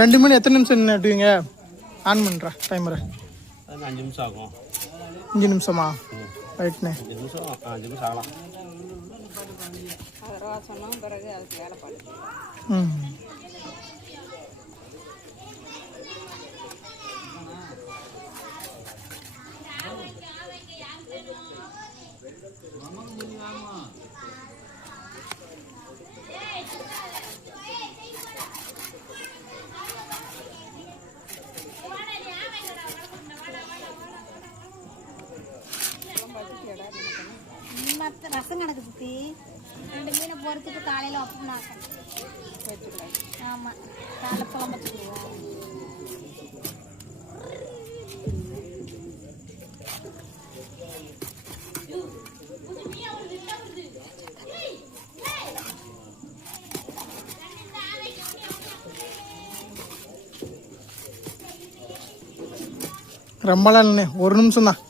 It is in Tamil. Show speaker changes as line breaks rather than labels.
ரெண்டு மணி எத்தனை நிமிஷம் நட்டுவீங்க ஆன் பண்ணுறா டைமரை
அது அஞ்சு நிமிஷம் ஆகும்.
அஞ்சு நிமிஷமா. ரைட்ண்ணே
அஞ்சு நிமிஷம் அஞ்சு நிமிஷம் ஆகலாம்.
ம்.
ரசம் கிடக்கு சுத்தி. ரெண்டு மீனை பொறுத்துட்டு காலையில் வைப்போம்னாக்க ஆமாம் காலைல குழம்பு வச்சுக்குவோம்.
ரொம்பலாம் இல்லைண்ணே ஒரு நிமிஷம் தான்